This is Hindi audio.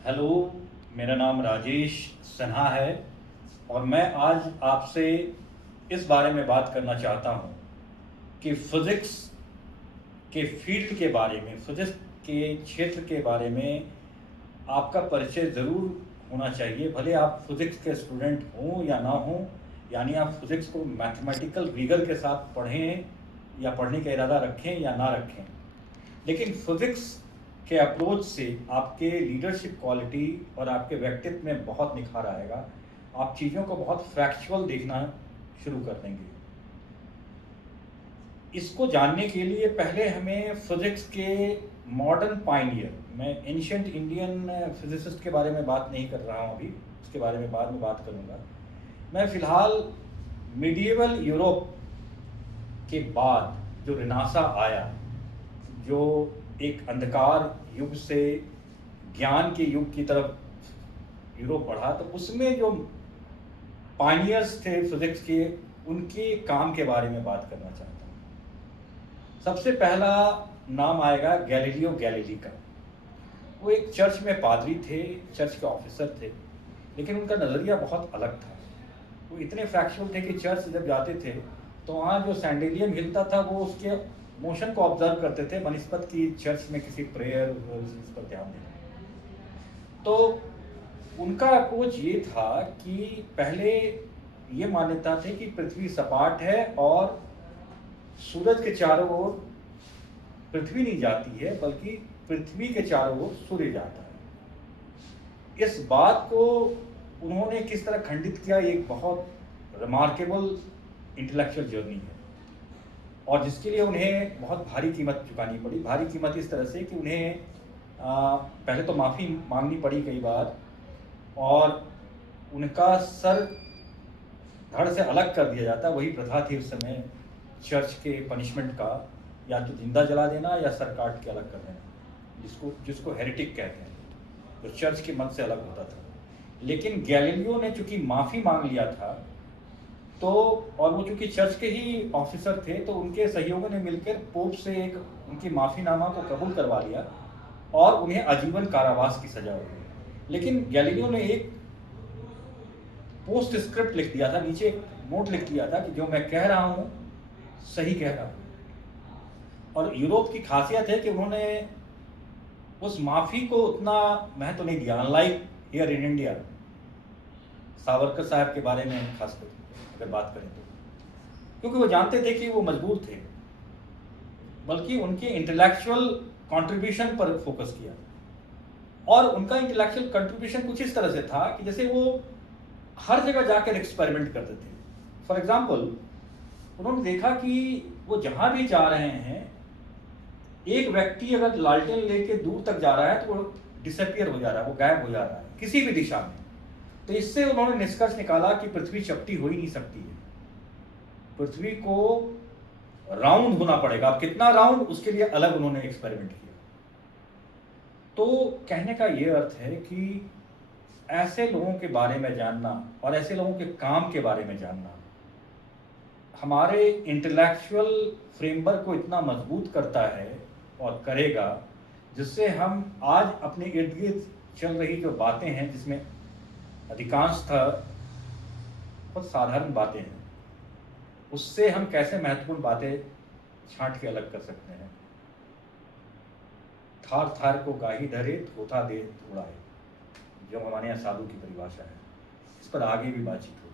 हेलो, मेरा नाम राजेश सिन्हा है और मैं आज आपसे इस बारे में बात करना चाहता हूँ कि फिज़िक्स के फील्ड के बारे में, फिज़िक्स के क्षेत्र के बारे में आपका परिचय ज़रूर होना चाहिए। भले आप फिज़िक्स के स्टूडेंट हों या ना हों, यानी आप फिज़िक्स को मैथमेटिकल रीगर के साथ पढ़ें या पढ़ने का इरादा रखें या ना रखें, लेकिन फिज़िक्स के अप्रोच से आपके लीडरशिप क्वालिटी और आपके व्यक्तित्व में बहुत निखार आएगा। आप चीज़ों को बहुत फैक्चुअल देखना शुरू कर देंगे। इसको जानने के लिए पहले हमें फिज़िक्स के मॉडर्न पायनियर, मैं एंशिएंट इंडियन फिजिसिस्ट के बारे में बात नहीं कर रहा हूँ अभी, उसके बारे में बाद में बात करूँगा। मैं फ़िलहाल मिडिएवल यूरोप के बाद जो रिनासा आया, जो एक अंधकार युग से ज्ञान के युग की तरफ यूरोप बढ़ा, तो उसमें जो पायनियर्स थे फिजिक्स के, उनके काम के बारे में बात करना चाहता हूँ। सबसे पहला नाम आएगा गैलीलियो गैलीली का। वो एक चर्च में पादरी थे, चर्च के ऑफिसर थे, लेकिन उनका नज़रिया बहुत अलग था। वो इतने फैक्चुअल थे कि चर्च जब जाते थे तो वहाँ जो सैंडेलियम हिलता था वो उसके मोशन को ऑब्जर्व करते थे बनिस्बत की चर्च में किसी प्रेयर इस पर ध्यान देना। तो उनका अप्रोच ये था कि पहले ये मान्यता थी कि पृथ्वी सपाट है और सूरज के चारों ओर पृथ्वी नहीं जाती है, बल्कि पृथ्वी के चारों ओर सूर्य जाता है। इस बात को उन्होंने किस तरह खंडित किया, एक बहुत रिमार्केबल इंटेलेक्चुअल जर्नी है और जिसके लिए उन्हें बहुत भारी कीमत चुकानी पड़ी। भारी कीमत इस तरह से कि उन्हें पहले तो माफ़ी मांगनी पड़ी कई बार, और उनका सर धड़ से अलग कर दिया जाता। वही प्रथा थी उस समय चर्च के पनिशमेंट का, या तो जिंदा जला देना या सर काट के अलग कर देना, जिसको जिसको हेरिटिक कहते हैं, जो चर्च के मत से अलग होता था। लेकिन गैलीलियो ने चूंकि माफ़ी मांग लिया था, तो और वो चूंकि चर्च के ही ऑफिसर थे, तो उनके सहयोगियों ने मिलकर पोप से एक उनकी माफ़ीनामा को कबूल करवा लिया और उन्हें आजीवन कारावास की सजा हुई। लेकिन गैलीलियो ने एक पोस्ट स्क्रिप्ट लिख दिया था, नीचे एक नोट लिख दिया था कि जो मैं कह रहा हूँ सही कह रहा हूँ। और यूरोप की खासियत है कि उन्होंने उस माफ़ी को उतना महत्व नहीं दिया, unlike here in India. Savarkar साहब के बारे में खासकर अगर बात करें तो, क्योंकि वो जानते थे कि वो मजबूर थे, बल्कि उनके इंटेलेक्चुअल कंट्रीब्यूशन पर फोकस किया। और उनका इंटेलेक्चुअल कंट्रीब्यूशन कुछ इस तरह से था कि जैसे वो हर जगह जाकर एक्सपेरिमेंट करते थे। फॉर एग्जाम्पल, उन्होंने देखा कि वो जहाँ भी जा रहे हैं, एक व्यक्ति अगर लालटेन लेके दूर तक जा रहा है तो वो डिसअपियर हो जा रहा है, वो गायब हो जा रहा है किसी भी दिशा में। तो इससे उन्होंने निष्कर्ष निकाला कि पृथ्वी चपटी हो ही नहीं सकती है, पृथ्वी को राउंड होना पड़ेगा। अब कितना राउंड, उसके लिए अलग उन्होंने एक्सपेरिमेंट किया। तो कहने का ये अर्थ है कि ऐसे लोगों के बारे में जानना और ऐसे लोगों के काम के बारे में जानना हमारे इंटेलेक्चुअल फ्रेमवर्क को इतना मजबूत करता है और करेगा, जिससे हम आज अपने इर्द गिर्द चल रही जो बातें हैं, जिसमें अधिकांशतः बहुत साधारण बातें हैं, उससे हम कैसे महत्वपूर्ण बातें छांट के अलग कर सकते हैं। थार थार को गाही धरे थोथा दे उड़ाए, जो हमारे यहाँ साधु की परिभाषा है। इस पर आगे भी बातचीत होगी।